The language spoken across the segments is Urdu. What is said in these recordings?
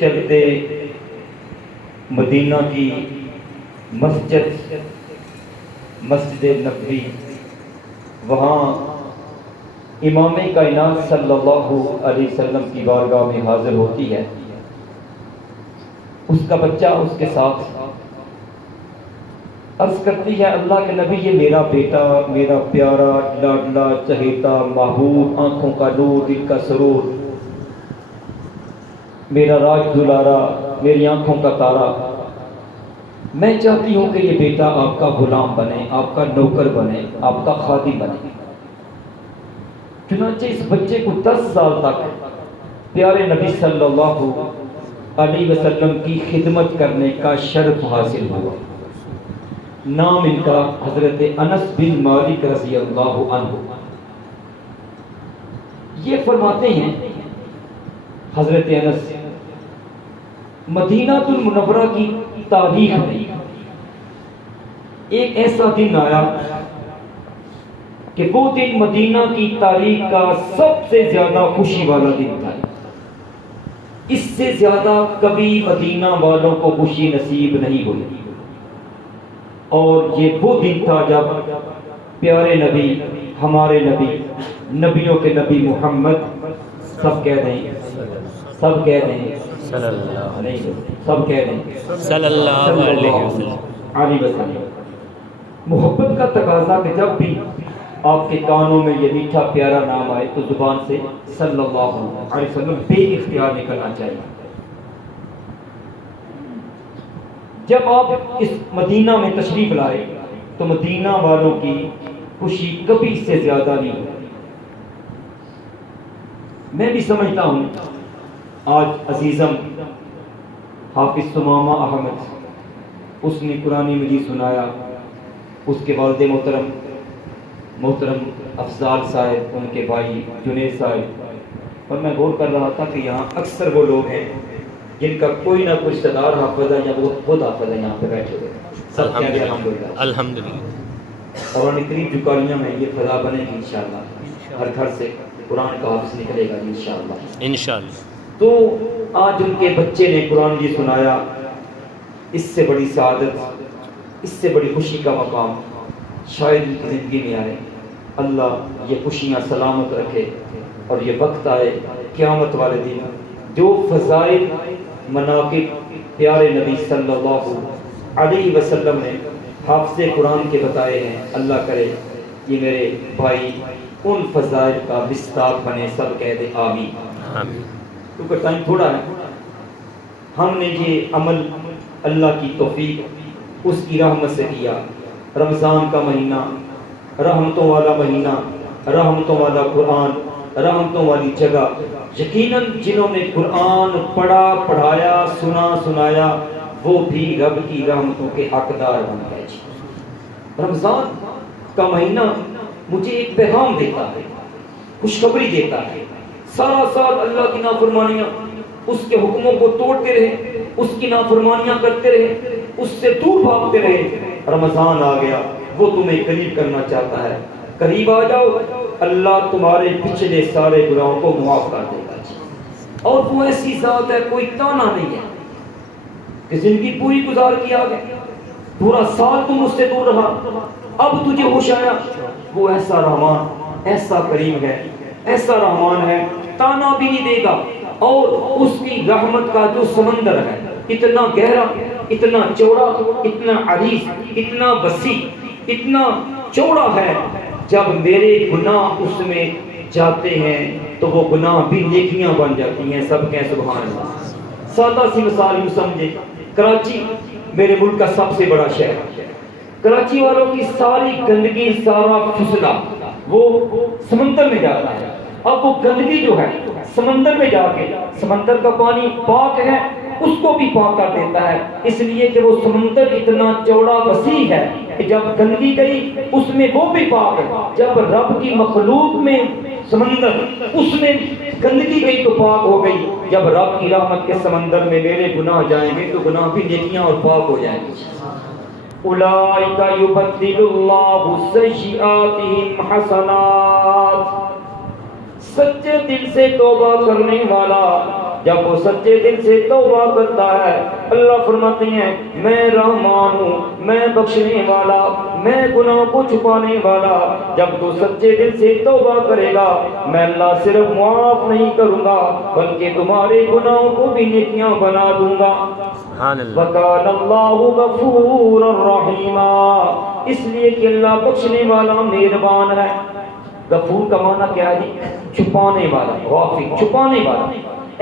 چلتے مدینہ کی مسجد نبوی، وہاں امام کائنات صلی اللہ علیہ وسلم کی بارگاہ میں حاضر ہوتی ہے۔ اس کا بچہ اس کے ساتھ عرض کرتی ہے، اللہ کے نبی یہ میرا بیٹا، میرا پیارا لاڈلا چہیتا محبوب، آنکھوں کا نور، دل کا سرور، میرا راج دلارا، میری آنکھوں کا تارا، میں چاہتی ہوں کہ یہ بیٹا آپ کا غلام بنے، آپ کا نوکر بنے، آپ کا خادم بنے۔ چنانچہ اس بچے کو 10 سال تک پیارے نبی صلی اللہ علیہ وسلم کی خدمت کرنے کا شرف حاصل ہوا۔ نام ان کا حضرت انس بن مالک رضی اللہ عنہ۔ یہ فرماتے ہیں حضرت انس، مدینہ المنورہ کی تاریخ میں ایک ایسا دن آیا کہ وہ دن مدینہ کی تاریخ کا سب سے زیادہ خوشی والا دن تھا۔ اس سے زیادہ کبھی مدینہ والوں کو خوشی نصیب نہیں ہوئی، اور یہ وہ دن تھا جب پیارے نبی، ہمارے نبی، نبیوں کے نبی محمد، سب کہہ دیں صلی اللہ علیہ وسلم، محبت کا تقاضا کہ جب بھی آپ کے کانوں میں یہ میٹھا پیارا نام آئے تو زبان سے صلی اللہ علیہ وسلم بے اختیار نکلنا چاہیے۔ جب آپ اس مدینہ میں تشریف لائے تو مدینہ والوں کی خوشی کبھی اس سے زیادہ نہیں ہوئی۔ میں بھی سمجھتا ہوں آج عزیزم حافظ ثمامہ احمد، اس نے قرآن مجید سنایا، اس کے والد محترم افضال صاحب، ان کے بھائی جنید صاحب، اور میں غور کر رہا تھا کہ یہاں اکثر وہ لوگ ہیں جن کا کوئی نہ کوئی صدار حافظ ہے یا وہ خود حافظ ہے، یہاں پہ بیٹھے ہوئے سب کہتے ہیں الحمدللہ۔ قرآن کریم جو کالیاں میں یہ فضا بنے گی انشاءاللہ، ہر گھر سے قرآن کا حافظ نکلے گا انشاءاللہ۔ تو آج ان کے بچے نے قرآن یہ سنایا، اس سے بڑی سعادت، اس سے بڑی خوشی کا مقام شاید ان کی زندگی میں آئے۔ اللہ یہ خوشیاں سلامت رکھے، اور یہ وقت آئے قیامت والے دن جو فضائل مناقب پیارے نبی صلی اللہ علیہ وسلم نے حافظ قرآن کے بتائے ہیں، اللہ کرے یہ میرے بھائی ان فضائل کا مصداق بنے، سب کہہ دے آمین۔ کیونکہ ٹائم تھوڑا ہے، ہم نے یہ عمل اللہ کی توفیق اس کی رحمت سے کیا۔ رمضان کا مہینہ، رحمتوں والا مہینہ، رحمتوں والا قرآن، رحمتوں والی جگہ، یقیناً جنہوں نے قرآن پڑھا، پڑھایا، سنایا، وہ بھی رب کی رحمتوں کے حقدار بن گئے۔ رمضان کا مہینہ مجھے ایک پیغام دیتا ہے، خوشخبری دیتا ہے۔ سارا سال اللہ کی نافرمانیاں، اس کے حکموں کو توڑتے رہے، اس کی نافرمانیاں کرتے رہے، اس سے دور بھاگتے رہے۔ رمضان آ گیا، وہ تمہیں قریب کرنا چاہتا ہے، قریب آ جاؤ، اللہ تمہارے پچھلے سارے گناہوں کو معاف کر دے گا۔ اور وہ ایسی ذات ہے، کوئی تانا نہیں ہے کہ زندگی پوری گزار کی آگے، پورا سال تم اس سے دور رہا، اب تجھے ہوش آیا۔ وہ ایسا رحمان، ایسا کریم ہے، ایسا رحمان ہے، تانا بھی نہیں دے گا۔ اور اس کی رحمت کا جو سمندر ہے، اتنا گہرا، اتنا چوڑا، اتنا عریض، اتنا وسیع، اتنا چوڑا ہے، جب میرے گناہ اس میں جاتے ہیں تو وہ گناہ بھی نیکیاں بن جاتی ہیں۔ سب کہیں سبحان اللہ۔ سادہ سی مثال یوں سمجھے، کراچی میرے ملک کا سب سے بڑا شہر، کراچی والوں کی ساری گندگی، سارا فسدہ وہ سمندر میں جاتا ہے۔ اب وہ گندگی جو ہے سمندر میں جا کے، سمندر کا پانی پاک ہے، اس کو بھی پاک کر دیتا ہے، اس لیے کہ وہ سمندر اتنا چوڑا وسیع ہے کہ جب گندگی گئی اس میں وہ بھی پاک ہے۔ جب رب کی مخلوق میں سمندر، اس میں گندگی گئی تو پاک ہو گئی۔ جب رب کی رحمت کے سمندر میں میرے گناہ جائیں گے تو گناہ بھی نیکیاں اور پاک ہو جائیں گے۔ اولئک یبدل اللہ سیئاتہم حسنات، سچے دل سے توبہ کرنے والا جب وہ سچے دل سے توبہ کرتا ہے اللہ فرماتے ہیں میں رحمان ہوں، میں بخشنے والا، میں گناہ کو چھپانے والا۔ جب تو سچے دل سے توبہ کرے گا میں اللہ صرف معاف نہیں کروں گا بلکہ تمہارے گناہوں کو بھی نیکیاں بنا دوں گا۔ وَكَانَ اللَّهُ غَفُورًا رَحِيمًا، اس لیے کہ اللہ بخشنے والا مہربان ہے۔ غفور کا معنی کیا ہے؟ چھپانے والا، غافر چھپانے والا۔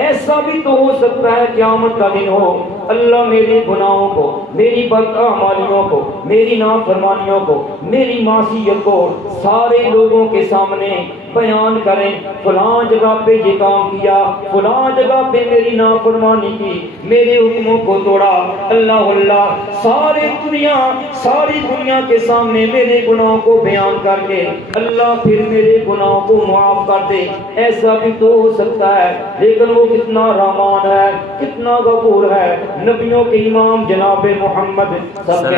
ایسا بھی تو ہو سکتا ہے قیامت کا دن ہو اللہ میرے گناہوں کو، میری بدعمالیوں کو، میری نافرمانیوں کو، میری معصیت کو سارے لوگوں کے سامنے بیان کریں، فلاں جگہ پہ یہ کام کیا، فلاں جگہ پہ میری نافرمانی کی، میرے حکموں کو توڑا، اللہ ساری دنیا کے سامنے میرے گناہوں کو بیان کر کے اللہ پھر میرے گناہوں کو معاف کر دے۔ ایسا بھی تو ہو سکتا ہے، لیکن وہ کتنا رحمان ہے، کتنا غفور ہے۔ نبیوں کے امام جناب محمد صلی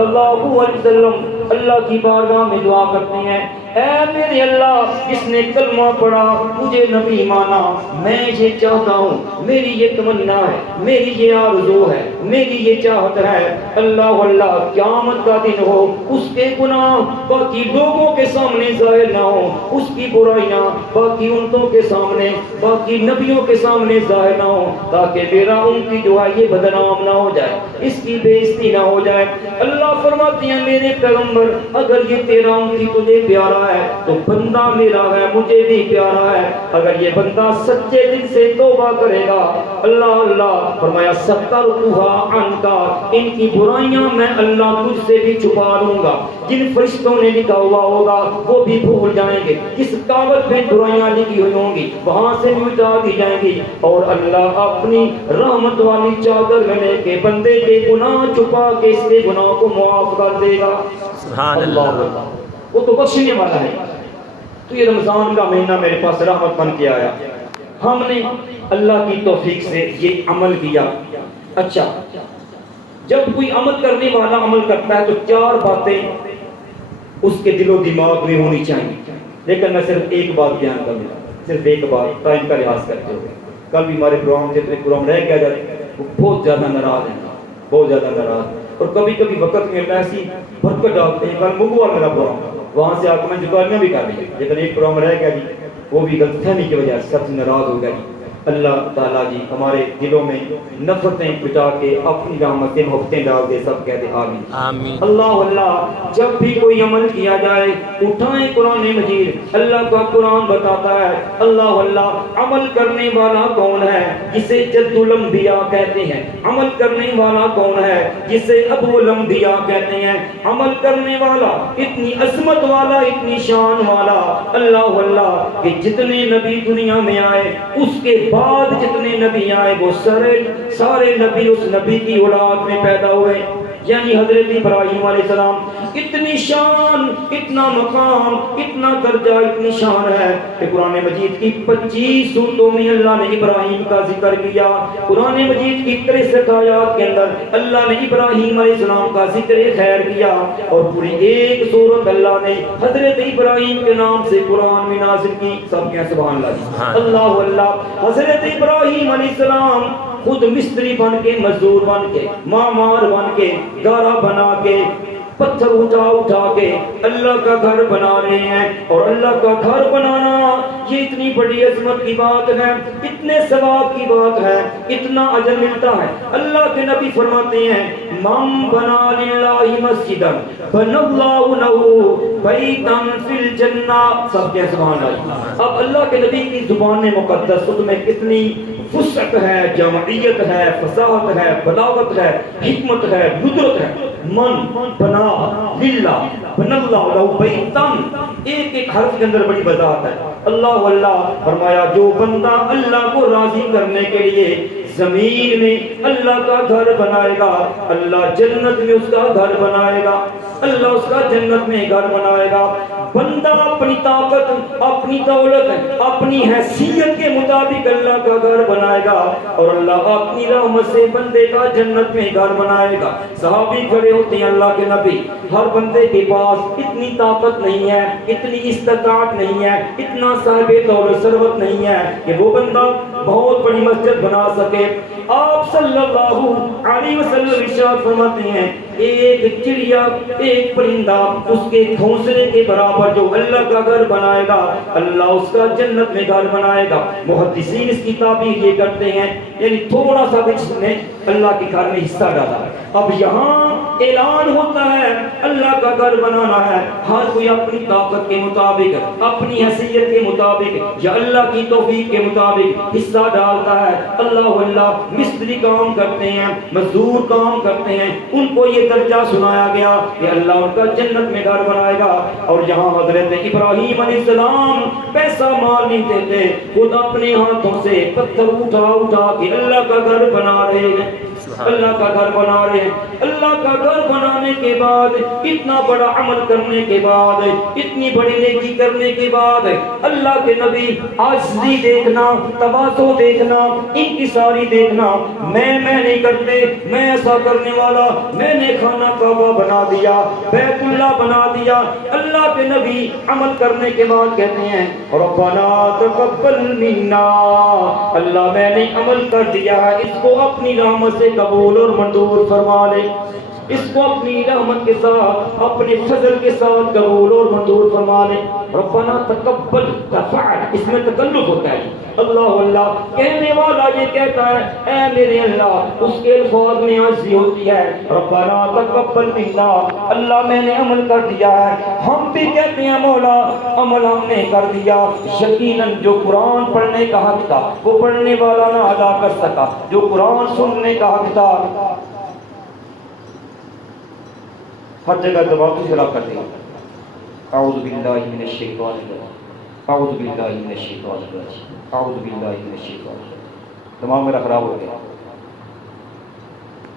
اللہ علیہ وسلم اللہ کی بارگاہ میں دعا کرتے ہیں اے میرے اللہ جس نے کلمہ پڑھا مجھے نبی مانا، میں یہ چاہتا ہوں، میری یہ تمنا ہے، میری یہ آرزو ہے، میری یہ چاہت ہے اللہ قیامت کا دن ہو اس کے گناہ باقی لوگوں کے سامنے ظاہر نہ ہو، اس کی برائیاں باقی امتوں کے سامنے، باقی نبیوں کے سامنے ظاہر نہ ہو، تاکہ میرا ان کی جو ہے یہ بدنام نہ ہو جائے، اس کی بے عزتی نہ ہو جائے۔ اللہ فرماتے ہیں میرے پیغمبر اگر یہ تیرا ان کی تجھے پیارا ہے تو بندہ میرا ہے، مجھے بھی پیارا ہے۔ اگر یہ بندہ سچے دل سے توبہ کرے گا اللہ فرمایا سترتھا عنکا، ان کی برائیاں میں اللہ تجھ سے بھی چھپا لوں گا۔ جن فرشتوں نے لکھا ہوا ہوگا وہ بھی بھول جائیں گے، جس کاغذ میں برائیاں لکھی ہوئی ہوں گی وہاں سے مٹا دی جائیں گی، اور اللہ اپنی رحمت والی چادر میں لے کے بندے کے گناہ چھپا کے اس کے گناہ کو معاف کر دے گا۔ سبحان اللہ، وہ تو بخشنے والا ہے۔ تو یہ رمضان کا مہینہ میرے پاس رحمت بن کے آیا، ہم نے اللہ کی توفیق سے یہ عمل کیا۔ اچھا، جب کوئی عمل کرنے والا عمل کرتا ہے تو چار باتیں اس کے دل و دماغ میں ہونی چاہیے، لیکن میں صرف ایک بات بیان کروں گا، صرف ایک بات، ٹائم کا لحاظ کرتے ہوئے۔ کل بھی ہمارے پروگرام رہ گیا جاتے، وہ بہت زیادہ ناراض ہیں، بہت زیادہ ناراض، اور کبھی کبھی وقت میں اللہ ایسی برکت ڈالتے ہیں۔ کل مغوا میرا پروگرام، وہاں سے آپ کو میں جتوالیاں بھی کر دی، لیکن ایک پروگرام رہ گیا جی، وہ بھی غلط فہمی کی وجہ سے سب سے ناراض ہو گیا جی۔ اللہ تعالیٰ جی ہمارے دلوں میں نفرتیں مٹا کے اپنی رحمتیں محبتیں ڈال دے، سب کہتے آمین آمین۔ اللہ جب بھی کوئی عمل کیا جائے اٹھائیں قرآن مجید، اللہ کا قرآن بتاتا ہے اللہ عمل کرنے والا کون ہے جسے جد الانبیاء کہتے ہیں، عمل کرنے والا کون ہے جسے ابو الانبیاء کہتے ہیں، عمل کرنے والا اتنی عظمت والا، اتنی شان والا اللہ کہ جتنے نبی دنیا میں آئے اس کے بعد جتنے نبی آئے وہ سارے نبی اس نبی کی اولاد میں پیدا ہوئے، یعنی حضرت ابراہیم علیہ السلام۔ اتنی شان، اتنا مقام، اتنا درجہ، اتنی شان ہے کہ قرآن مجید کی 25 سورتوں میں اللہ نے ابراہیم کا ذکر کیا۔ قرآن مجید کی 63 آیات کے اندر اللہ نے ابراہیم علیہ السلام کا ذکر خیر کیا، اور پوری ایک سورت اللہ نے حضرت ابراہیم کے نام سے قرآن میں نازل کی۔ سب کہیں سبحان اللہ۔ حضرت ابراہیم علیہ السلام خود مستری بن کے، مزدور بن کے، معمار بن کے، گارا بنا کے، پتھر اٹھا کے اللہ کا گھر بنا رہے ہیں، اور اللہ کا گھر بنانا یہ اتنی بڑی عظمت کی بات ہے، اتنے ثواب کی بات ہے، اتنا اجر ملتا ہے۔ اللہ کے نبی فرماتے ہیں من بنا للہ مسجدا بنى اللہ لہ بیتا فی الجنہ۔ سب کے سبحان اللہ۔ اب اللہ کے نبی کی زبان مقدس اس میں کتنی وسعت ہے، جامعیت ہے، فصاحت ہے، بلاغت ہے، حکمت ہے، ندرت ہے۔ من بنا للہ بنى اللہ لہ بیتا، ایک ایک حرف کے اندر بڑی وضاحت ہے۔ اللہ فرمایا جو بندہ اللہ کو راضی کرنے کے لیے زمین میں اللہ کا گھر بنائے گا، اللہ جنت میں اس کا گھر بنائے گا، اللہ اس کا جنت میں گھر بنائے گا۔ بندہ اپنی طاقت، اپنی دولت، اپنی حیثیت کے مطابق اللہ کا گھر بنائے گا، اور اللہ اپنی رحمت سے بندے کا جنت میں گھر بنائے گا۔ صحابی کھڑے ہوتے ہیں، اللہ کے نبی، ہر بندے کے پاس اتنی طاقت نہیں ہے، اتنی استطاعت نہیں ہے، اتنا صاحب دولت ثروت نہیں ہے کہ وہ بندہ بہت بڑی مسجد بنا سکے۔ آپ صلی اللہ علیہ وسلم ارشاد فرماتے ہیں، ایک چڑیا، ایک پرندہ اس کے گھونسلے کے برابر جو اللہ کا گھر بنائے گا، اللہ اس کا جنت میں گھر بنائے گا۔ محدثین اس کی تعبیر یہ کرتے ہیں، یعنی تھوڑا سا بھی جس نے اللہ کے گھر میں حصہ ڈالا۔ اب یہاں اعلان ہوتا ہے اللہ کا گھر بنانا ہے، ہر کوئی اپنی طاقت کے مطابق، اپنی حیثیت کے مطابق یا اللہ کی توفیق کے مطابق حصہ ڈالتا ہے۔ اللہ مستری کام کرتے ہیں، مزدور کام کرتے ہیں، ان کو یہ درجہ سنایا گیا کہ اللہ ان کا جنت میں گھر بنائے گا۔ اور یہاں حضرت ابراہیم علیہ السلام پیسہ مال نہیں دیتے، خود اپنے ہاتھوں سے پتھر اٹھا کے اللہ کا گھر بنا رہے ہیں، اللہ کا گھر بنا رہے ہیں۔ اللہ کا گھر بنانے کے بعد، اتنا بڑا عمل کرنے کے بعد، اتنی بڑی نیکی کرنے کے بعد، اللہ کے نبی عاجزی دیکھنا، تواضع دیکھنا، انکساری دیکھنا، میں نہیں کرتے، میں ایسا کرنے والا، میں نے خانہ کعبہ بنا دیا، بیت اللہ بنا دیا۔ اللہ کے نبی عمل کرنے کے بعد کہتے ہیں ربنا تقبل منا، اللہ میں نے عمل کر دیا ہے، اس کو اپنی رحمت سے قبول اور منظور فرما لے، اس کو اپنی رحمت کے ساتھ، اپنے فضل کے ساتھ قبول اور منظور فرما لے۔ ربنا تقبل، تفعل، اس میں تکلف ہوتا ہے۔ اللہ کہنے والا یہ کہتا ہے اے میرے اللہ، اس کے الفاظ میں عاجزی ہوتی ہے، ربنا تقبل منا، اللہ میں نے عمل کر دیا ہے۔ ہم بھی کہتے ہیں مولا عمل ہم نے کر دیا، یقیناً جو قرآن پڑھنے کا حق تھا وہ پڑھنے والا نہ ادا کر سکا، جو قرآن سننے کا حق تھا ہر جگہ دباؤ کی شرح کر دیا۔ اعوذ باللہ من الشیطان الرجیم، اعوذ باللہ من الشیطان الرجیم، اعوذ باللہ من الشیطان الرجیم۔ دماغ میرا خراب ہو گیا۔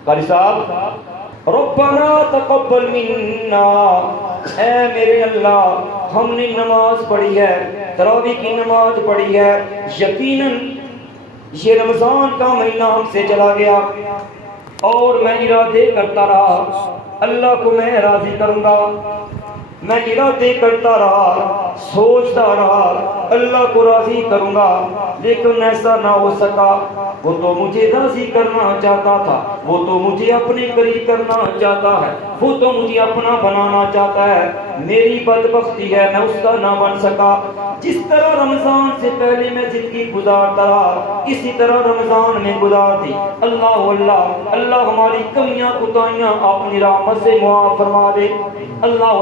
قاری صاحب ربنا تقبل منا، اے میرے اللہ ہم نے نماز پڑھی ہے، تراویح کی نماز پڑھی ہے، یقیناً یہ رمضان کا مہینہ ہم سے چلا گیا اور میں ارادے کرتا رہا اللہ کو میں راضی کروں گا، میں ارادے کرتا رہا، سوچتا رہا اللہ کو راضی کروں گا، لیکن ایسا نہ ہو سکا۔ وہ تو مجھے راضی کرنا چاہتا تھا، وہ تو مجھے اپنے قریب کرنا چاہتا ہے، وہ تو مجھے اپنا بنانا چاہتا ہے، میری بدبختی ہے میں اس کا نہ بن سکا۔ جس طرح رمضان سے پہلے میں زندگی گزارتا رہا اسی طرح رمضان میں گزار دی۔ اللہ ہماری کمیاں کوتاہیاں اپنی رحمت سے معاف فرما دے۔ اللہ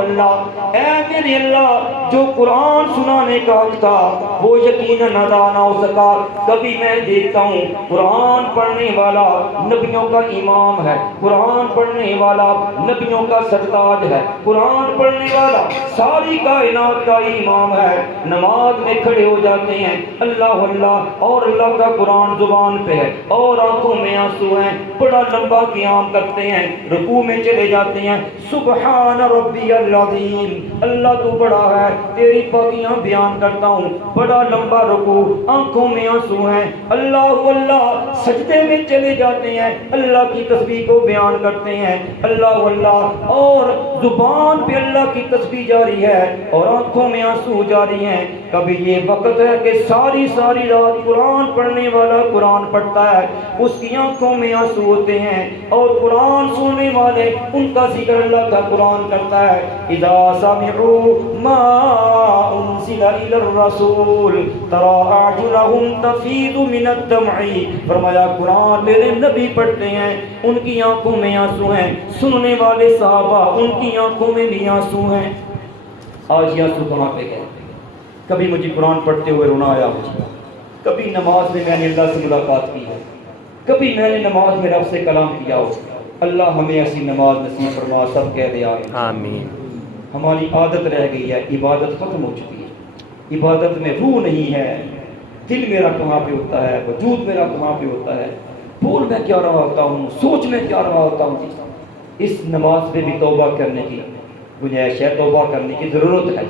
اے میرے اللہ جو قرآن سنانے کا حق تھا وہ یقیناً ادا نہ ہو سکا۔ کبھی میں دیکھتا ہوں قرآن پڑھنے والا نبیوں کا امام ہے، قرآن پڑھنے والا نبیوں کا سرتاج ہے، قرآن پڑھنے والا ساری کائنات کا امام ہے، نماز میں کھڑے ہو جاتے ہیں اللہ اور اللہ کا قرآن زبان پہ ہے اور آنکھوں میں آنسو ہیں، بڑا لمبا قیام کرتے ہیں، رکوع میں چلے جاتے ہیں، سبحان ربی العظیم، اللہ تو بڑا ہے، تیری پاکیاں بیان کرتا ہوں، بڑا لمبا رکوع، آنکھوں میں آنسو ہیں، اللہ سجدے میں چلے جاتے ہیں، اللہ کی تسبیح کو بیان کرتے ہیں، اللہ اور زبان پہ اللہ کی تسبیح جاری ہے اور آنکھوں میں آنسو جاری ہیں۔ کبھی یہ وقت ہے کہ ساری رات قرآن پڑھنے والا قرآن پڑھتا ہے، اس کی آنکھوں میں آنسو ہوتے ہیں، اور قرآن سننے والے ان کا ذکر اللہ کا قرآن کرتا ہے۔ اذا سمعوا ما انزل الى الرسول ترى اعينهم تفيض من الدمع، فرمایا قرآن میرے نبی پڑھتے ہیں ان کی آنکھوں میں آنسو ہیں، سننے والے صحابہ ان کی آنکھوں میں بھی آنسو ہیں۔ آج یہ آنسو کہاں پہ گئے؟ کبھی مجھے قرآن پڑھتے ہوئے رونا آیا مجھے، کبھی نماز میں نے اللہ سے ملاقات کی ہے، کبھی میں نے نماز میں رب سے کلام کیا ہو۔ اللہ ہمیں ایسی نماز نصیب فرما، سب کہہ دے آمین۔ ہماری عادت رہ گئی ہے، عبادت ختم ہو چکی ہے، عبادت میں روح نہیں ہے، دل میرا کہاں پہ ہوتا ہے، وجود میرا کہاں پہ ہوتا ہے۔ بول میں کیا رہا ہوتا ہوں، سوچ میں کیا رہا ہوتا ہوں، اس نماز پہ بھی توبہ کرنے کی گنجائش ہے، توبہ کرنے کی ضرورت ہے۔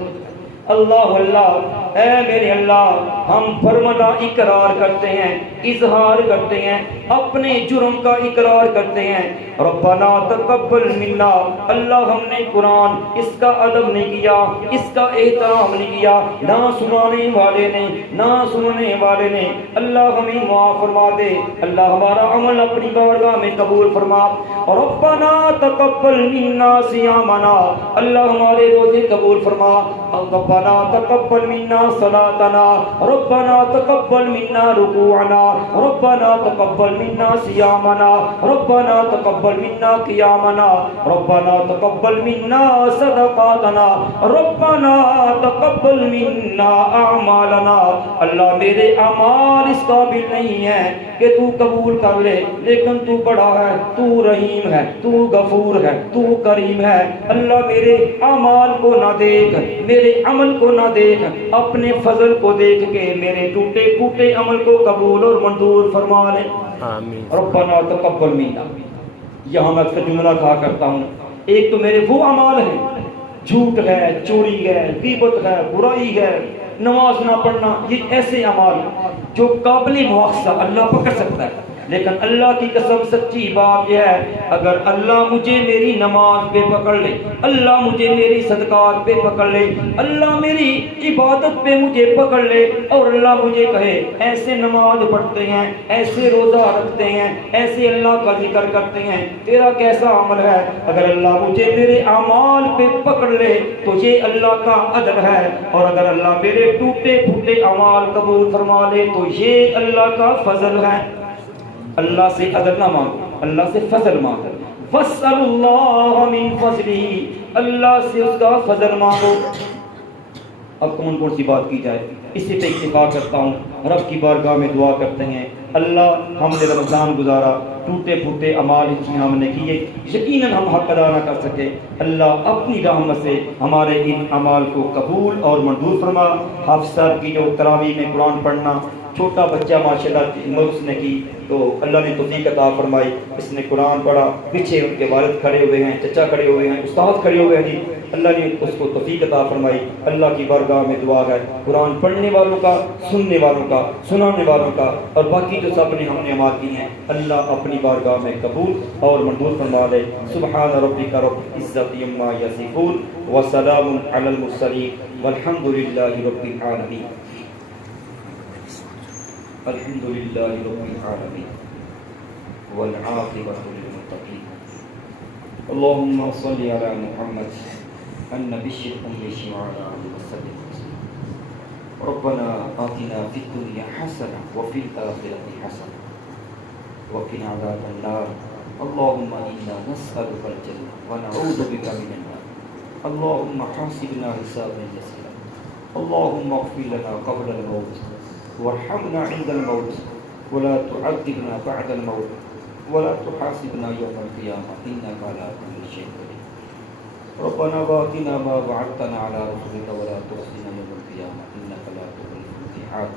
اللہ اللہ، اے میرے اللہ، ہم فرمانا اقرار کرتے ہیں، اظہار کرتے ہیں، اپنے جرم کا اقرار کرتے ہیں۔ ربنا تقبل منا، اللہ ہم نے قرآن اس کا ادب نہیں کیا، اس کا احترام نہیں کیا، نہ سنانے والے نے نہ سننے والے نے، اللہ ہمیں معاف فرما دے، اللہ ہمارا عمل اپنی بارگاہ میں قبول فرما۔ ربنا تقبل منا صیامنا، اللہ ہمارے روزے قبول فرما۔ ربنا تقبل منا صلاتنا، ربنا تقبل منا رکوعنا، ربنا تقبل منا صیامنا، ربنا تقبل منا قیامنا، ربنا تقبل منا صدقاتنا، ربنا تقبل منا اعمالنا۔ اللہ میرے اعمال اس قابل نہیں ہیں کہ تو قبول کر لے، لیکن تو بڑا ہے، تو رحیم ہے، تو غفور ہے، تو کریم ہے۔ اللہ میرے اعمال کو نہ دیکھ، میرے عمل کو نہ دیکھ، اپنے فضل کو دیکھ کے میرے ٹوٹے پھوٹے عمل کو قبول اور منظور فرما لے۔ آمین۔ ربنا تقبل منا، یہاں میں اکثر جملہ کہا کرتا ہوں، ایک تو میرے وہ اعمال ہیں، جھوٹ ہے، چوری ہے، غیبت ہے، برائی ہے، نماز نہ پڑھنا، یہ ایسے اعمال جو قابل مواخذہ اللہ پکڑ سکتا ہے، لیکن اللہ کی قسم سچی بات یہ ہے، اگر اللہ مجھے میری نماز پہ پکڑ لے، اللہ مجھے میری صدقات پہ پکڑ لے، اللہ میری عبادت پہ مجھے پکڑ لے، اور اللہ مجھے کہے ایسے نماز پڑھتے ہیں، ایسے روزہ رکھتے ہیں، ایسے اللہ کا ذکر کرتے ہیں، تیرا کیسا عمل ہے؟ اگر اللہ مجھے میرے اعمال پہ پکڑ لے تو یہ اللہ کا عدل ہے، اور اگر اللہ میرے ٹوٹے پھوٹے اعمال قبول فرما لے تو یہ اللہ کا فضل ہے۔ اللہ سے عدل نہ مانگو، اللہ سے فضل مانگو۔ وَاسْأَلُ اللَّهَ مِن فَضْلِهِ، اللہ سے اس کا فضل مانگو۔ اب کون سی بات کی جائے، اسی پہ اکتفا کرتا ہوں، رب کی بارگاہ میں دعا کرتے ہیں، اللہ ہم نے رمضان گزارا، ٹوٹے پھوٹے اعمال اس میں ہم نے کیے، یقیناً ہم حق ادا نہ کر سکے، اللہ اپنی رحمت سے ہمارے ان اعمال کو قبول اور منظور فرما۔ حافظ صاحب کی جو تراویح میں قرآن پڑھنا، چھوٹا بچہ ماشاءاللہ اس نے کی تو اللہ نے توفیق عطا فرمائی، اس نے قرآن پڑھا، پیچھے ان کے والد کھڑے ہوئے ہیں، چچا کھڑے ہوئے ہیں، استاد کھڑے ہوئے ہیں، جی اللہ نے اس کو توفیق عطا فرمائی۔ اللہ کی بارگاہ میں دعا ہے قرآن پڑھنے والوں کا، سننے والوں کا، سنانے والوں کا، اور باقی جو سب نے ہم نے عمال کی ہیں، اللہ اپنی بارگاہ میں قبول اور منظور فرما لے۔ سبحان ربک رب العزت عما یصفون وسلام علی المرسلین والحمد للہ رب العالمین۔ الحمد للہ رب العالمین والعاقبۃ للمتقین۔ اللهم صل على محمد النبي الأمي وعلى آله وسلم۔ ربنا آتنا في الدنيا حسنة وفي الآخرة حسنة وقنا عذاب النار۔ اللهم إنا نسألك الجنة ونعوذ بك من النار۔ اللهم حاسبنا حسابا يسيرا، اللهم اغفر لنا قبل الموت وارحمنا عند الموت ولا تعذبنا بعد الموت ولا تحاسبنا يوم القيامة إنك على كل شيء قدير۔ ربنا وآتنا ما وعدتنا على رسلك ولا تخزنا يوم القيامة إنك لا تخلف الميعاد۔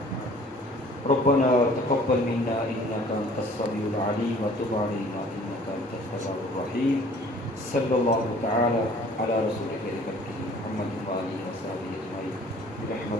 ربنا تقبل منا إنك أنت السميع العليم وتب علينا إنك أنت التواب الرحيم۔ صلى الله تعالى على رسولك محمد وآله وصحبه أجمعين برحمتك